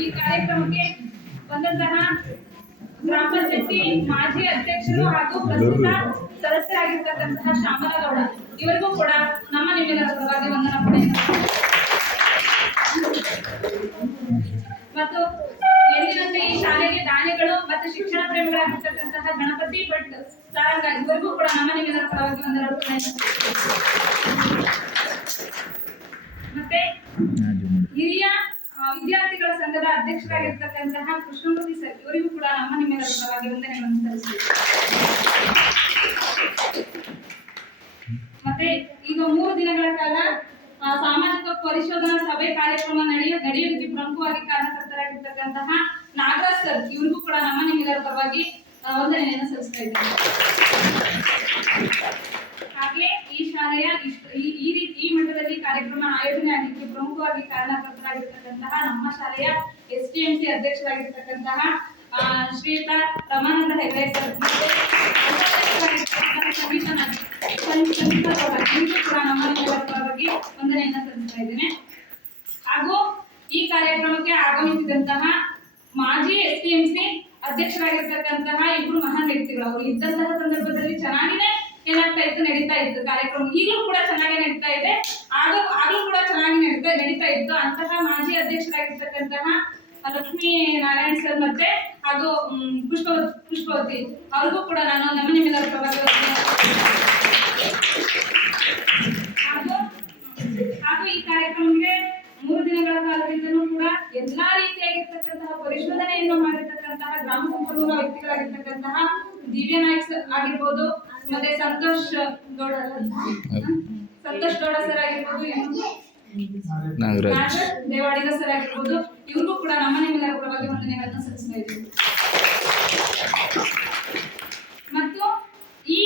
ಈ ಕಾರ್ಯಕ್ರಮಕ್ಕೆ ಬಂದಂತಹ ಗ್ರಾಮ ಪಂಚಾಯತಿ ಮಾಜಿ ಅಧ್ಯಕ್ಷರು ಹಾಗೂ ಪ್ರಸ್ತುತ ಸದಸ್ಯರಾಗಿರ್ತಕ್ಕಂತಹ ಶ್ಯಾಮನಗೌಡ ಇವರಿಗೂ ಕೂಡ ನಮ್ಮ ನಿಮ್ಮೆಲ್ಲರ ಪರವಾಗಿ ವಂದನಾ ಮತ್ತು ಎಂದಿನಂತೆ ಈ ಶಾಲೆಗೆ ದಾನಿಗಳು ಮತ್ತು ಶಿಕ್ಷಣ ಪ್ರೇಮಿಗಳಾಗಿರ್ತಕ್ಕಂತಹ ಗಣಪತಿ ಭಟ್ ಸಾರಂಗ ಇವರಿಗೂ ಕೂಡ ನಮ್ಮ ನಿಮ್ಮೆಲ್ಲರ ಪರವಾಗಿ ವಂದನಾ ಮತ್ತೆ ಹಿರಿಯ ವಿದ್ಯಾರ್ಥಿಗಳ ಸಂಘದ ಅಧ್ಯಕ್ಷರಾಗಿರ್ತಕ್ಕಂತಹ ಕೃಷ್ಣಮೂರ್ತಿ ಸರ್ ಇವರಿಗೂ ಕೂಡ ನಮ್ಮ ನಿಮ್ಮೆಲ್ಲರ ಪರವಾಗಿ ವಂದನೆಗಳನ್ನು ಸಲ್ಲಿಸುತ್ತೇವೆ. ಮತ್ತೆ ಈಗ 3 ದಿನಗಳ ಕಾಲ ಸಾಮಾಜಿಕ ಪರಿಶೋಧನಾ ಸಭೆ ಕಾರ್ಯಕ್ರಮ ನಡೆಯೋದಕ್ಕೆ ಪ್ರಮುಖವಾಗಿ ಕಾರಣಕರ್ತರಾಗಿರ್ತಕ್ಕಂತಹ ನಾಗರಾಜ್ ಸರ್ ಇವರಿಗೂ ಕೂಡ ನಮ್ಮ ನಿಮ್ಮೆಲ್ಲರ ಪರವಾಗಿ ವಂದನೆಯನ್ನು ಸಲ್ಲಿಸ್ತಾ ಇದ್ದೇವೆ. ಹಾಗೆ ಈ ಶಾಲೆಯ ಈ ಮಟ್ಟದಲ್ಲಿ ಕಾರ್ಯಕ್ರಮ ಆಯೋಜನೆ ಆಗಲಿಕ್ಕೆ ಪ್ರಮುಖವಾಗಿ ಕಾರಣಕರ್ತರಾಗಿರ್ತಕ್ಕಂತಹ ನಮ್ಮ ಶಾಲೆಯ STMC ಅಧ್ಯಕ್ಷರಾಗಿರ್ತಕ್ಕಂತಹ ಶ್ರೀಯುತ ರಮಾನಂದ ಹೆಗಡೆ ಸರ್ ಮತ್ತೆ ಕೂಡ ನಮ್ಮ ಪರವಾಗಿ ವಂದನೆಯನ್ನು ಸಲ್ಲಿಸ್ತಾ ಇದ್ದೇನೆ. ಹಾಗೂ ಈ ಕಾರ್ಯಕ್ರಮಕ್ಕೆ ಆಗಮಿಸಿದಂತಹ ಮಾಜಿ STMC ಅಧ್ಯಕ್ಷರಾಗಿರ್ತಕ್ಕಂತಹ ಇಬ್ಬರು ಮಹಾನ್ ವ್ಯಕ್ತಿಗಳು ಅವರು ಇದ್ದಂತಹ ಸಂದರ್ಭದಲ್ಲಿ ಚೆನ್ನಾಗಿನೇ ಏನಾಗ್ತಾ ಇತ್ತು ನಡೀತಾ ಇತ್ತು ಕಾರ್ಯಕ್ರಮ ಈಗಲೂ ಕೂಡ ಚೆನ್ನಾಗಿ ನಡೀತಾ ಇದೆ ಆಗಲೂ ಕೂಡ ಚೆನ್ನಾಗಿ ನಡೀತಾ ಇತ್ತು. ಅಂತಹ ಮಾಜಿ ಅಧ್ಯಕ್ಷರಾಗಿರ್ತಕ್ಕಂತಹ ಲಕ್ಷ್ಮೀ ನಾರಾಯಣ್ ಸರ್ ಮತ್ತೆ ಹಾಗೂ ಪುಷ್ಪವತಿ ಅವ್ರಿಗೂ ಕೂಡ ನಾನು ನಮ್ಮ ನಿಮ್ಮೆಲ್ಲರ ಪರವಾಗಿ ಹಾಗೂ ಈ ಕಾರ್ಯಕ್ರಮಕ್ಕೆ 3 ದಿನಗಳ ಕಾಲದಿಂದಲೂ ಕೂಡ ಎಲ್ಲಾ ರೀತಿಯಾಗಿರ್ತಕ್ಕಂತಹ ಪರಿಶೋಧನೆಯನ್ನು ಮಾಡಿರ್ತಕ್ಕಂತಹ ಗ್ರಾಮ ಸಂಪನ್ಮೂಲ ವ್ಯಕ್ತಿಗಳಾಗಿರ್ತಕ್ಕಂತಹ ದಿವ್ಯ ನಾಯ್ಕ್ ಆಗಿರ್ಬೋದು ಮತ್ತೆ ಸಂತೋಷ್ ಗೌಡ ಸರ್ ಆಗಿರ್ಬೋದು ನಾಗರಾಜ್ ದೇವಾಡಿಗ ಸರ್ ಆಗಿರ್ಬೋದು ಇವ್ರಿಗೂ ಕೂಡ ನಮ್ಮ ನಿಮ್ಮೆಲ್ಲರ ಪರವಾಗಿ ವಂದನೆಗಳನ್ನು ಸಲ್ಲಿಸ್ತಾ ಇದ್ದೀವಿ. ಮತ್ತು ಈ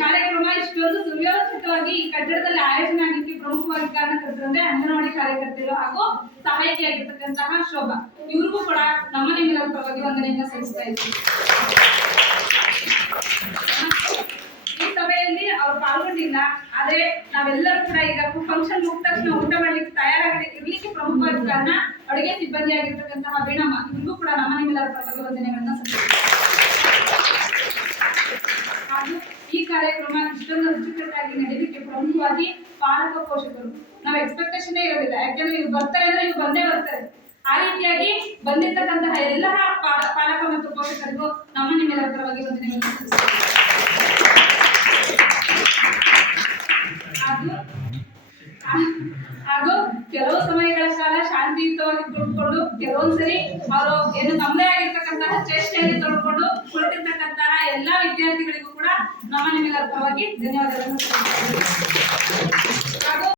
ಕಾರ್ಯಕ್ರಮ ಇಷ್ಟೊಂದು ಸುವ್ಯವಸ್ಥಿತವಾಗಿ ಈ ಕಟ್ಟಡದಲ್ಲಿ ಆಯೋಜನೆ ಆಗಲಿಕ್ಕೆ ಪ್ರಮುಖವಾಗಿ ಕಾರಣಕರ್ತರಂದ್ರೆ ಅಂಗನವಾಡಿ ಕಾರ್ಯಕರ್ತರು ಹಾಗೂ ಸಹಾಯಕಿಯಾಗಿರ್ತಕ್ಕಂತಹ ಶೋಭಾ ಇವ್ರಿಗೂ ಕೂಡ ನಮ್ಮ ನಿಮ್ಮೆಲ್ಲರ ಪರವಾಗಿ ವಂದನೆಯನ್ನು ಸಲ್ಲಿಸ್ತಾ ಇದ್ದೀವಿ. ಈ ಸಭೆಯಲ್ಲಿ ಅವ್ರು ಪಾಲ್ಗೊಂಡಿಲ್ಲ, ಆದ್ರೆ ನಾವೆಲ್ಲರೂ ಕೂಡ ಈಗ ಫಂಕ್ಷನ್ ಮುಗಿದ ತಕ್ಷಣ ಊಟ ಮಾಡ್ಲಿಕ್ಕೆ ಇರ್ಲಿಕ್ಕೆ ಪ್ರಮುಖವಾದ ಕಾರಣ ಅಡುಗೆ ಸಿಬ್ಬಂದಿ ಆಗಿರ್ತಕ್ಕಂತಹ ವೀಣಮ್ಮ ಇವ್ರಿಗೂ ಕೂಡ ನಮ್ಮ ನಿಮ್ಮೆಲ್ಲರ ಪರವಾಗಿ ವಂದನೆಗಳನ್ನ ಹಾಗೂ ಈ ಕಾರ್ಯಕ್ರಮ ಇಷ್ಟೊಂದು ಅಚ್ಚುಕಟ್ಟಾಗಿ ನಡೆಯಲಿಕ್ಕೆ ಪ್ರಮುಖವಾಗಿ ಪಾಲಕ ಪೋಷಕರು ನಾವು ಎಕ್ಸ್ಪೆಕ್ಟೇಷನ್ ಇರೋದಿಲ್ಲ, ಯಾಕಂದ್ರೆ ಇವ್ರು ಬರ್ತಾರೆ ಅಂದ್ರೆ ಇವ್ರು ಬಂದೇ ಬರ್ತಾರೆ. ಆ ರೀತಿಯಾಗಿ ಬಂದಿರ್ತಕ್ಕಂತಹ ಎಲ್ಲ ಪಾಲಕ ಮತ್ತು ಪೋಷಕರಿಗೂ ನಮ್ಮ ನಿಮ್ಮೆಲ್ಲರ ಪರವಾಗಿ ವಂದನೆಗಳನ್ನ ಹಾಗೂ ಕೆಲವು ಸಮಯಗಳ ಕಾಲ ಶಾಂತಿಯುತವಾಗಿ ಕುಳಿತುಕೊಂಡು ಕೆಲವೊಂದ್ಸರಿ ಅವರು ಏನು ತಮ್ಮದೇ ಆಗಿರ್ತಕ್ಕಂತಹ ಚೇಷ್ಟೆಯಲ್ಲಿ ತೊಡ್ಕೊಂಡು ಕುಳಿತಿರ್ತಕ್ಕಂತಹ ಎಲ್ಲಾ ವಿದ್ಯಾರ್ಥಿಗಳಿಗೂ ಕೂಡ ನಮ್ಮ ನಿಮ್ಮೆಲ್ಲರ ಪರವಾಗಿ ಧನ್ಯವಾದಗಳನ್ನು